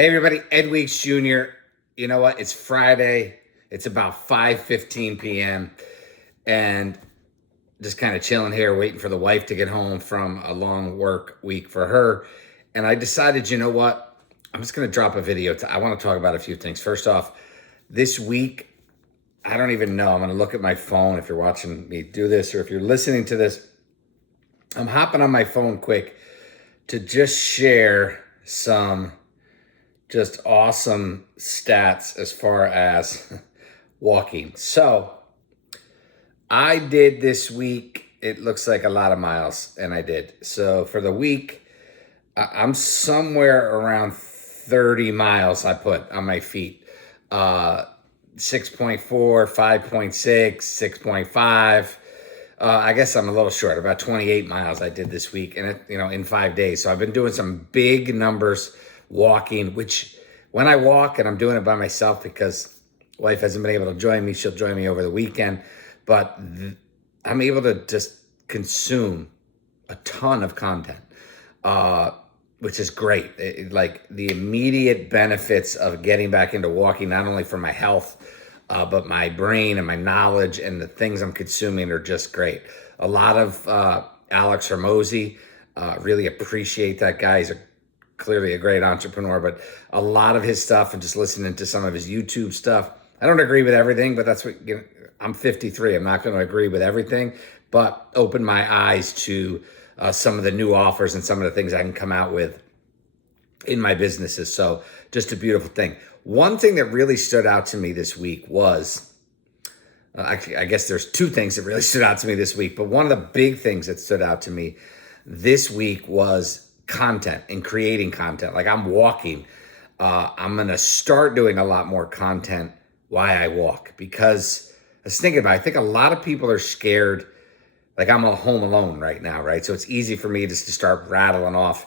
Hey everybody, Ed Weeks Jr. You know what? It's Friday. It's about 5:15 p.m. and just kind of chilling here, waiting for the wife to get home from a long work week for her. And I decided, you know what? I'm just going to drop a video. I want to talk about a few things. First off, this week, I don't even know. I'm going to look at my phone if you're watching me do this or if you're listening to this. I'm hopping on my phone quick to just share some just awesome stats as far as walking. So I did this week, it looks like a lot of miles, and I did. So for the week, I'm somewhere around 30 miles I put on my feet. 6.4, 5.6, 6.5. I guess I'm a little short, about 28 miles I did this week, and in 5 days. So I've been doing some big numbers walking, which when I walk, and I'm doing it by myself because wife hasn't been able to join me, she'll join me over the weekend, but I'm able to just consume a ton of content, which is great. Like the immediate benefits of getting back into walking, not only for my health, but my brain and my knowledge and the things I'm consuming are just great. A lot of Alex Hormozy, really appreciate that guy. He's clearly a great entrepreneur, but a lot of his stuff and just listening to some of his YouTube stuff. I don't agree with everything, but that's what, I'm 53. I'm not going to agree with everything, but open my eyes to some of the new offers and some of the things I can come out with in my businesses. So just a beautiful thing. One thing that really stood out to me this week was, actually, I guess there's two things that really stood out to me this week, but one of the big things that stood out to me this week was content and creating content. Like I'm walking. I'm going to start doing a lot more content while I walk, because I was thinking about it. I think a lot of people are scared. Like I'm home alone right now, right? So it's easy for me just to start rattling off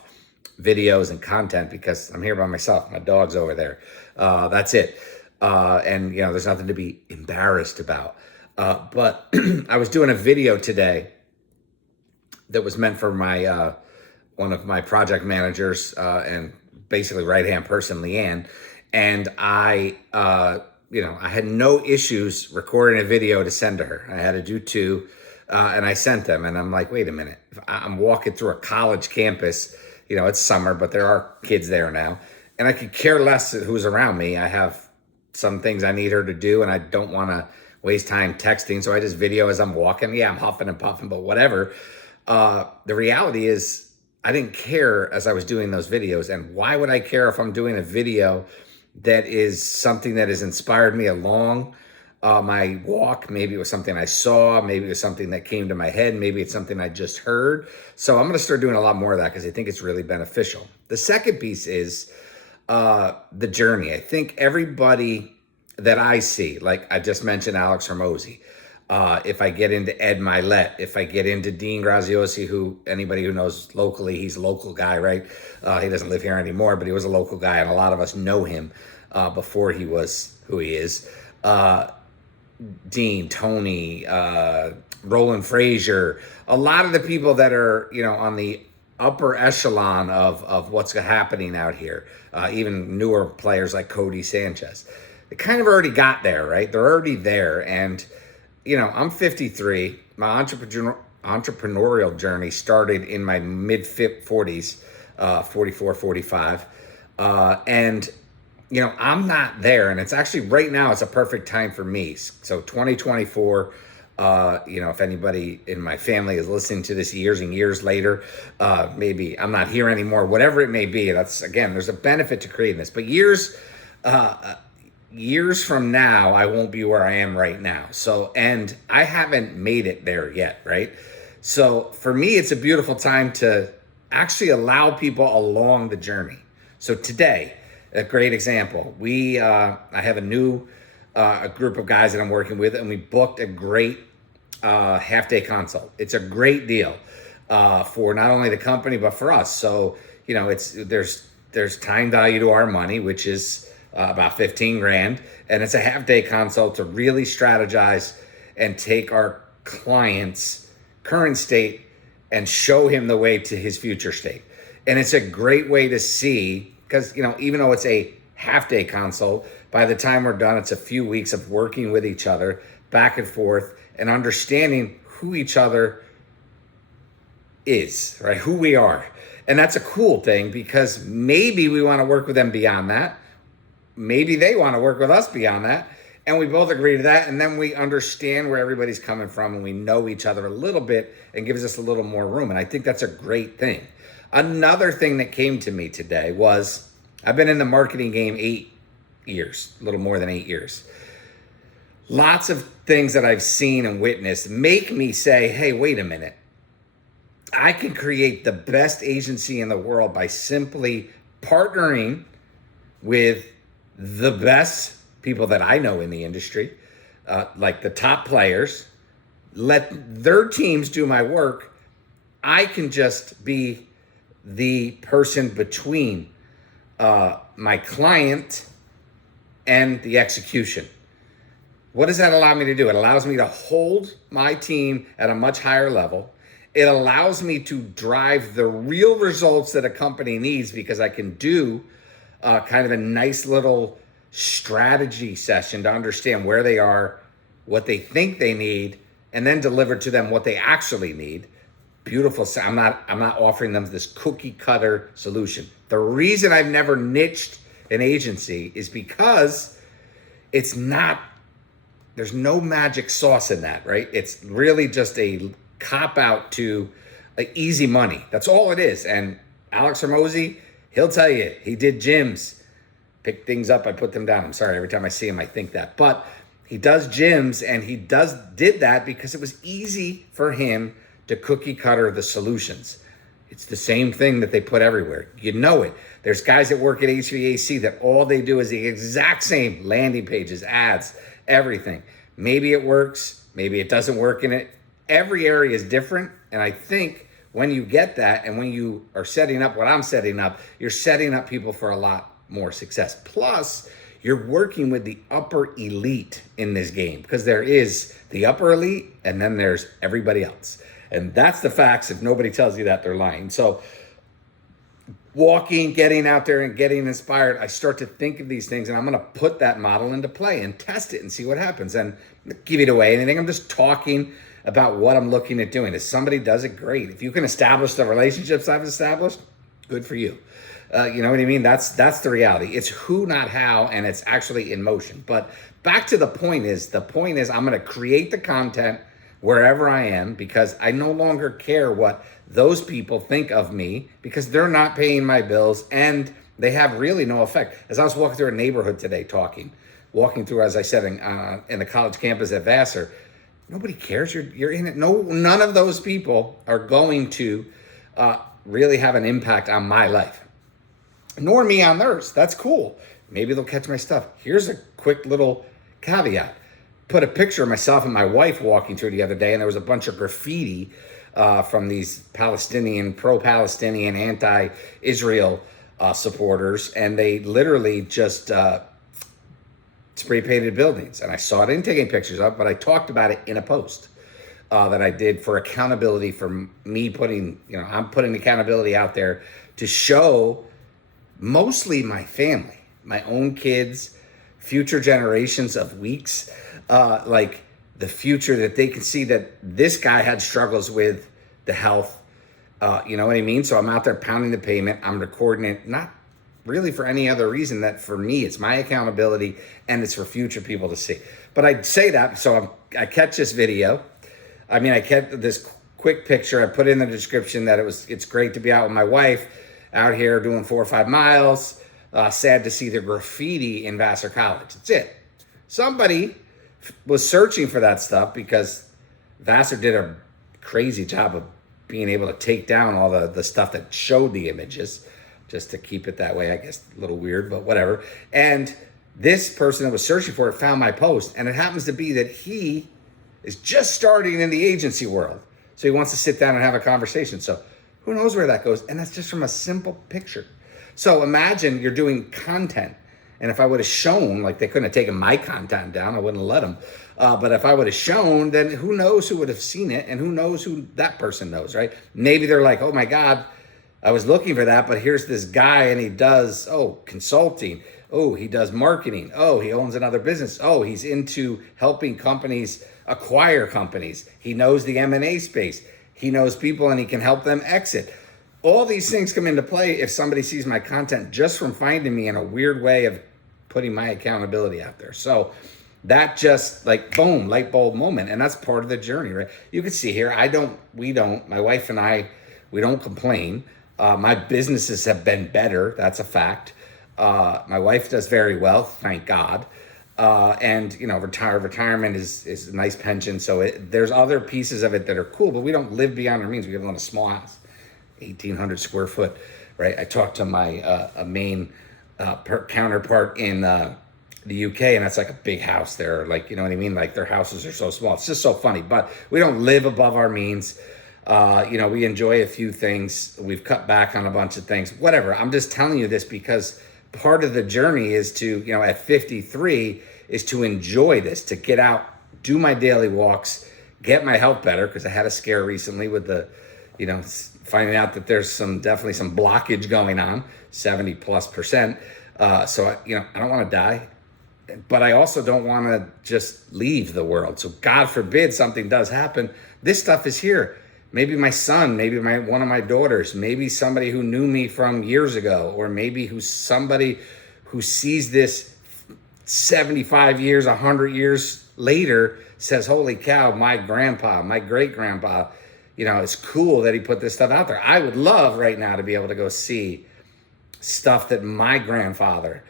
videos and content because I'm here by myself. My dog's over there. That's it. And there's nothing to be embarrassed about. But I was doing a video today that was meant for my one of my project managers and basically right-hand person, Leanne. And I had no issues recording a video to send to her. I had to do two, and I sent them. And I'm like, wait a minute. I'm walking through a college campus. It's summer, but there are kids there now. And I could care less who's around me. I have some things I need her to do, and I don't want to waste time texting. So I just video as I'm walking. Yeah, I'm huffing and puffing, but whatever. The reality is, I didn't care as I was doing those videos. And why would I care if I'm doing a video that is something that has inspired me along my walk? Maybe it was something I saw. Maybe it was something that came to my head. Maybe it's something I just heard. So I'm going to start doing a lot more of that because I think it's really beneficial. The second piece is the journey. I think everybody that I see, like I just mentioned Alex Hormozy, if I get into Ed Milet, if I get into Dean Graziosi, who anybody who knows locally, he's a local guy, right? He doesn't live here anymore, but he was a local guy, and a lot of us know him before he was who he is. Dean, Tony, Roland Frazier, a lot of the people that are, on the upper echelon of what's happening out here, even newer players like Cody Sanchez. They kind of already got there, right? They're already there. And, I'm 53. My entrepreneurial journey started in my mid-40s, 44, 45. And I'm not there, and it's actually right now, it's a perfect time for me. So 2024, if anybody in my family is listening to this years and years later, maybe I'm not here anymore, whatever it may be. That's, again, there's a benefit to creating this, but years from now, I won't be where I am right now. So, and I haven't made it there yet, right? So for me, it's a beautiful time to actually allow people along the journey. So today, a great example. I have a new a group of guys that I'm working with, and we booked a great half-day consult. It's a great deal for not only the company but for us. So there's time value to our money, which is about 15 grand, and it's a half-day consult to really strategize and take our client's current state and show him the way to his future state. And it's a great way to see because, even though it's a half-day consult, by the time we're done, it's a few weeks of working with each other back and forth and understanding who each other is, right? Who we are. And that's a cool thing, because maybe we want to work with them beyond that. Maybe they want to work with us beyond that. And we both agree to that. And then we understand where everybody's coming from, and we know each other a little bit, and gives us a little more room. And I think that's a great thing. Another thing that came to me today was, I've been in the marketing game 8 years, a little more than 8 years. Lots of things that I've seen and witnessed make me say, hey, wait a minute. I can create the best agency in the world by simply partnering with the best people that I know in the industry, like the top players, let their teams do my work. I can just be the person between my client and the execution. What does that allow me to do? It allows me to hold my team at a much higher level. It allows me to drive the real results that a company needs, because I can do kind of a nice little strategy session to understand where they are, what they think they need, and then deliver to them what they actually need. Beautiful. I'm not offering them this cookie cutter solution. The reason I've never niched an agency is because there's no magic sauce in that, right? It's really just a cop out to easy money. That's all it is. And Alex Hormozy, he'll tell you, he did gyms, pick things up, I put them down. I'm sorry, every time I see him, I think that. But he does gyms, and he did that because it was easy for him to cookie cutter the solutions. It's the same thing that they put everywhere. You know it. There's guys that work at HVAC that all they do is the exact same landing pages, ads, everything. Maybe it works, maybe it doesn't work in it. Every area is different. And I think when you get that, and when you are setting up what I'm setting up, you're setting up people for a lot more success. Plus, you're working with the upper elite in this game, because there is the upper elite and then there's everybody else. And that's the facts. If nobody tells you that, they're lying. So walking, getting out there and getting inspired, I start to think of these things, and I'm going to put that model into play and test it and see what happens. And give it away anything. I'm just talking about what I'm looking at doing. If somebody does it, great. If you can establish the relationships I've established, good for you. You know what I mean? That's the reality. It's who, not how, and it's actually in motion. But back to the point is I'm going to create the content wherever I am, because I no longer care what those people think of me, because they're not paying my bills and they have really no effect. As I was walking through a neighborhood today, walking through, as I said, in the college campus at Vassar, nobody cares. You're in it. No, none of those people are going to really have an impact on my life, nor me on theirs. That's cool. Maybe they'll catch my stuff. Here's a quick little caveat. Put a picture of myself and my wife walking through the other day, and there was a bunch of graffiti from these pro-Palestinian, anti-Israel supporters, and they literally just spray painted buildings. And I saw it. I didn't take any pictures of it, but I talked about it in a post that I did for accountability, for me I'm putting accountability out there to show mostly my family, my own kids, future generations of weeks, like the future, that they can see that this guy had struggles with the health, you know what I mean? So I'm out there pounding the pavement. I'm recording it, not really for any other reason that for me, it's my accountability and it's for future people to see. But I say that, so I catch this video. I kept this quick picture. I put in the description that it's great to be out with my wife out here doing 4 or 5 miles. Sad to see the graffiti in Vassar College. That's it. Somebody was searching for that stuff, because Vassar did a crazy job of being able to take down all the stuff that showed the images, just to keep it that way. I guess a little weird, but whatever. And this person that was searching for it found my post, and it happens to be that he is just starting in the agency world. So he wants to sit down and have a conversation. So who knows where that goes? And that's just from a simple picture. So imagine you're doing content. And if I would have shown, like, they couldn't have taken my content down, I wouldn't have let them. But if I would have shown, then who knows who would have seen it, and who knows who that person knows, right? Maybe they're like, oh my God, I was looking for that, but here's this guy and he does, consulting. Oh, he does marketing. Oh, he owns another business. Oh, he's into helping companies acquire companies. He knows the M&A space. He knows people and he can help them exit. All these things come into play if somebody sees my content just from finding me in a weird way of putting my accountability out there. So that just like boom, light bulb moment. And that's part of the journey, right? You can see here, my wife and I, we don't complain. My businesses have been better. That's a fact. My wife does very well, thank God. And retirement is a nice pension. So there's other pieces of it that are cool, but we don't live beyond our means. We live on a small house, 1,800 square foot, right? I talked to my main counterpart in the UK, and that's like a big house there. Like, you know what I mean? Like their houses are so small. It's just so funny, but we don't live above our means. We enjoy a few things. We've cut back on a bunch of things, whatever. I'm just telling you this because part of the journey is to, at 53 is to enjoy this, to get out, do my daily walks, get my health better. Cause I had a scare recently with the, finding out that there's definitely some blockage going on, 70+%. So I don't want to die, but I also don't want to just leave the world. So God forbid something does happen. This stuff is here. Maybe my son, maybe one of my daughters, maybe somebody who knew me from years ago, or maybe somebody who sees this 75 years, 100 years later says, holy cow, my grandpa, my great grandpa, it's cool that he put this stuff out there. I would love right now to be able to go see stuff that my grandfather,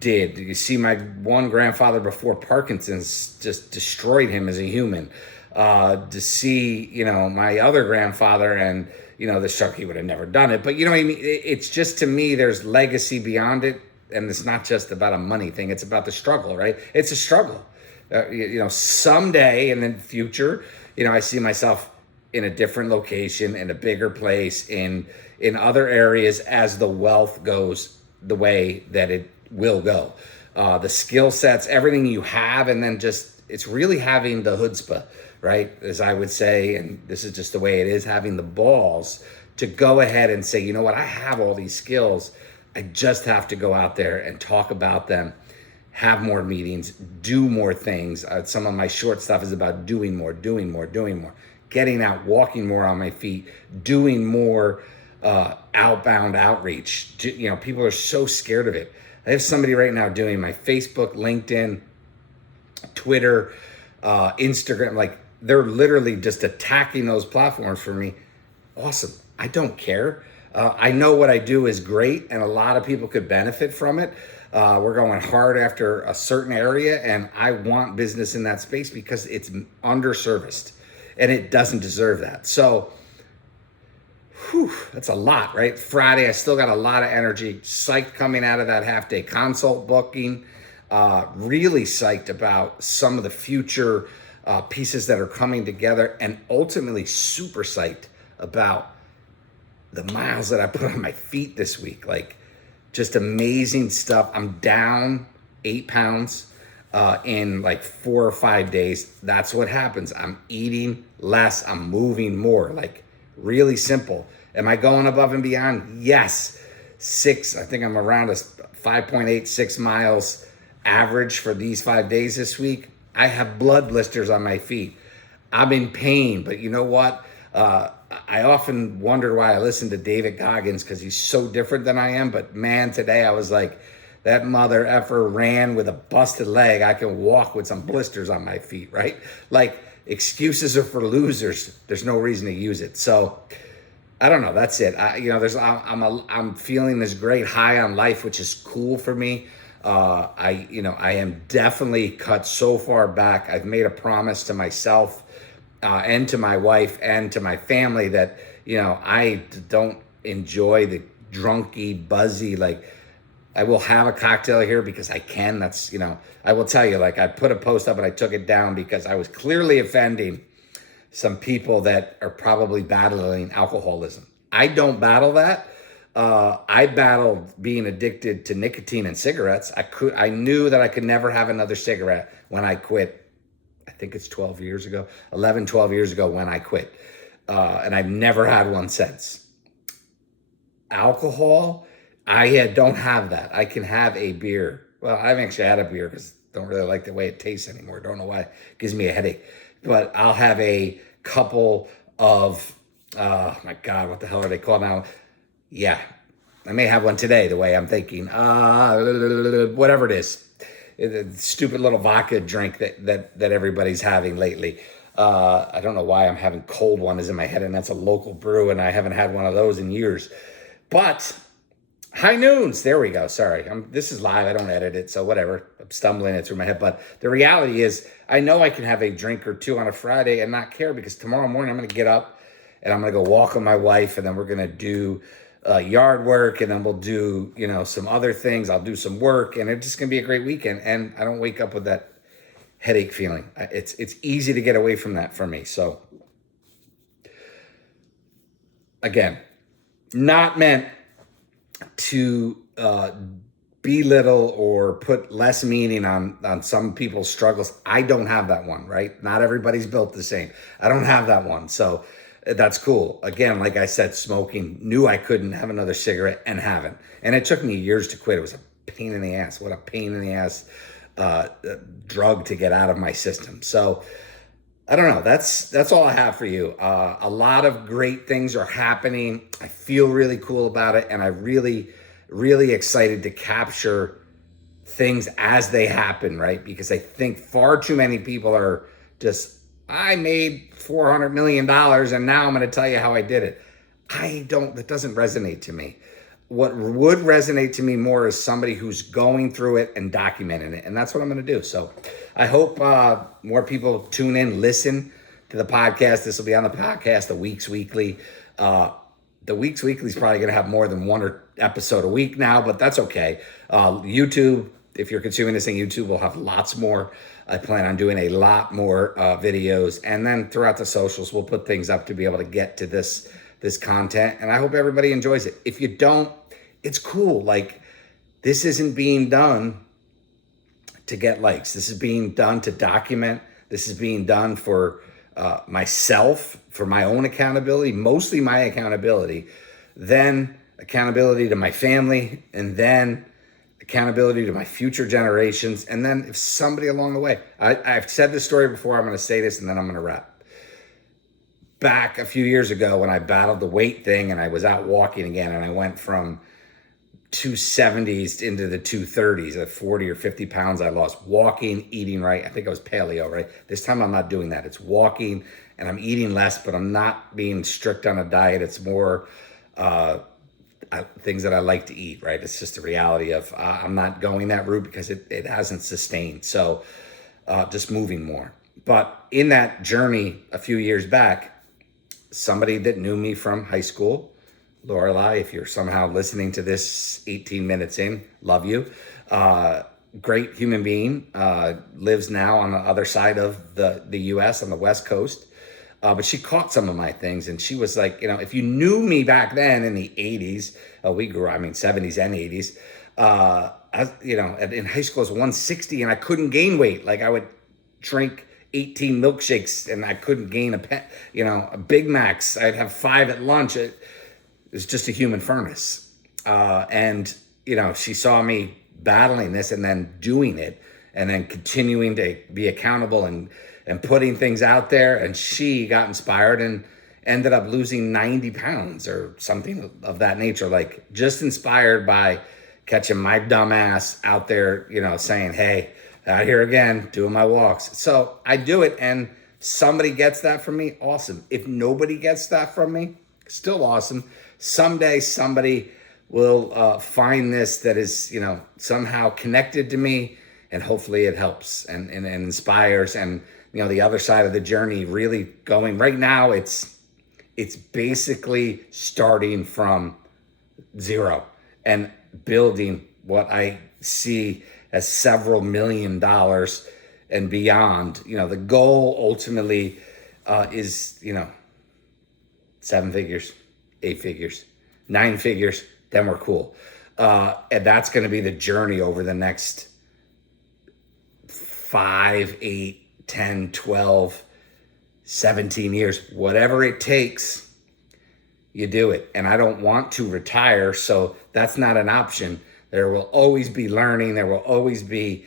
did. You see, my one grandfather before Parkinson's just destroyed him as a human. To see, my other grandfather and, the stroke, he would have never done it. But you know what I mean? It's just, to me, there's legacy beyond it. And it's not just about a money thing. It's about the struggle, right? It's a struggle. Someday in the future, I see myself in a different location, in a bigger place, in other areas as the wealth goes the way that it will go. The skill sets, everything you have, and then it's really having the chutzpah, right? As I would say, and this is just the way it is, having the balls to go ahead and say, you know what, I have all these skills. I just have to go out there and talk about them, have more meetings, do more things. Some of my short stuff is about doing more, getting out, walking more on my feet, doing more outbound outreach. People are so scared of it. I have somebody right now doing my Facebook, LinkedIn, Twitter, Instagram, like they're literally just attacking those platforms for me. Awesome. I don't care. I know what I do is great and a lot of people could benefit from it. We're going hard after a certain area and I want business in that space because it's underserviced and it doesn't deserve that. So that's a lot, right? Friday, I still got a lot of energy, psyched coming out of that half-day consult booking, really psyched about some of the future pieces that are coming together, and ultimately super psyched about the miles that I put on my feet this week. Like, just amazing stuff. I'm down 8 pounds in like 4 or 5 days. That's what happens. I'm eating less. I'm moving more. Like, really simple. Am I going above and beyond? Yes. I think I'm around a 5.86 miles average for these 5 days this week. I have blood blisters on my feet. I'm in pain, but you know what? I often wonder why I listen to David Goggins because he's so different than I am. But man, today I was like, that mother effer ran with a busted leg. I can walk with some blisters on my feet, right? Like, excuses are for losers. There's no reason to use it. So I don't know. That's it. I'm feeling this great high on life, which is cool for me. I am definitely cut so far back. I've made a promise to myself and to my wife and to my family that, I don't enjoy the drunky, buzzy, like, I will have a cocktail here because I can. That's, I will tell you, like, I put a post up and I took it down because I was clearly offending some people that are probably battling alcoholism. I don't battle that. I battled being addicted to nicotine and cigarettes. I knew that I could never have another cigarette when I quit. I think it's 12 years ago, 11, 12 years ago when I quit. and I've never had one since. Alcohol, I don't have that. I can have a beer. Well, I've actually had a beer because I don't really like the way it tastes anymore. Don't know why. It gives me a headache. But I'll have a couple of, oh my God, what the hell are they called now? Yeah, I may have one today, the way I'm thinking. Whatever it is. The stupid little vodka drink that everybody's having lately. I don't know why I'm having cold one is in my head, and that's a local brew, and I haven't had one of those in years. But high noons, there we go. Sorry, this is live. I don't edit it, so whatever. I'm stumbling it through my head. But the reality is, I know I can have a drink or two on a Friday and not care, because tomorrow morning I'm going to get up and I'm going to go walk with my wife, and then we're going to do yard work, and then we'll do, some other things. I'll do some work, and it's just going to be a great weekend. And I don't wake up with that headache feeling. It's easy to get away from that for me. So again, not meant to belittle or put less meaning on some people's struggles. I don't have that one, right? Not everybody's built the same. I don't have that one. So that's cool. Again, like I said, smoking, knew I couldn't have another cigarette and haven't. And it took me years to quit. It was a pain in the ass. What a pain in the ass drug to get out of my system. So I don't know. That's all I have for you. A lot of great things are happening. I feel really cool about it, and I really, really excited to capture things as they happen, right? Because I think far too many people are just, I made $400 million and now I'm going to tell you how I did it. That doesn't resonate to me. What would resonate to me more is somebody who's going through it and documenting it. And that's what I'm going to do. So I hope more people tune in, listen to the podcast. This will be on the podcast, the Weeks Weekly. The Weeks Weekly is probably going to have more than one episode a week now, but that's okay. YouTube, if you're consuming this on YouTube, will have lots more. I plan on doing a lot more videos. And then throughout the socials, we'll put things up to be able to get to this content. And I hope everybody enjoys it. If you don't, it's cool. Like, this isn't being done to get likes. This is being done to document. This is being done for myself, for my own accountability, mostly my accountability, then accountability to my family, and then accountability to my future generations. And then if somebody along the way, I've said this story before, I'm going to say this and then I'm going to wrap. Back a few years ago when I battled the weight thing and I was out walking again, and I went from 270s into the 230s at 40 or 50 pounds I lost walking, eating right. I think I was paleo, right? This time I'm not doing that. It's walking and I'm eating less, but I'm not being strict on a diet. It's more things that I like to eat, right? It's just the reality of I'm not going that route because it hasn't sustained. So just moving more. But in that journey a few years back, somebody that knew me from high school, Lorelei, if you're somehow listening to this 18 minutes in, love you. Great human being, lives now on the other side of the U.S. on the West Coast. But she caught some of my things, and she was like, if you knew me back then in the 80s, we grew, 70s and 80s, in high school I was 160 and I couldn't gain weight. Like, I would drink 18 milkshakes and I couldn't gain a Big Macs. I'd have 5 at lunch. It was just a human furnace. And she saw me battling this and then doing it and then continuing to be accountable and putting things out there. And she got inspired and ended up losing 90 pounds or something of that nature. Like, just inspired by catching my dumb ass out there, saying, hey, out here again, doing my walks. So I do it, and somebody gets that from me, awesome. If nobody gets that from me, still awesome. Someday somebody will find this that is, somehow connected to me, and hopefully it helps and inspires. And, the other side of the journey, really going right now, it's basically starting from zero and building what I see as several $1 million and beyond. The goal ultimately is, 7 figures, 8 figures, 9 figures, then we're cool. And that's going to be the journey over the next 5, 8, 10, 12, 17 years, whatever it takes, you do it. And I don't want to retire, so that's not an option. There will always be learning. There will always be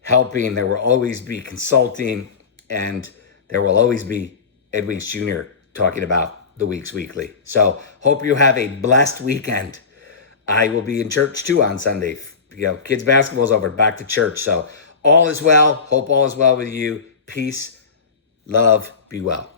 helping. There will always be consulting. And there will always be Ed Weeks Jr. talking about the Weeks Weekly. So hope you have a blessed weekend. I will be in church too on Sunday. Kids basketball's over, back to church. So all is well. Hope all is well with you. Peace, love, be well.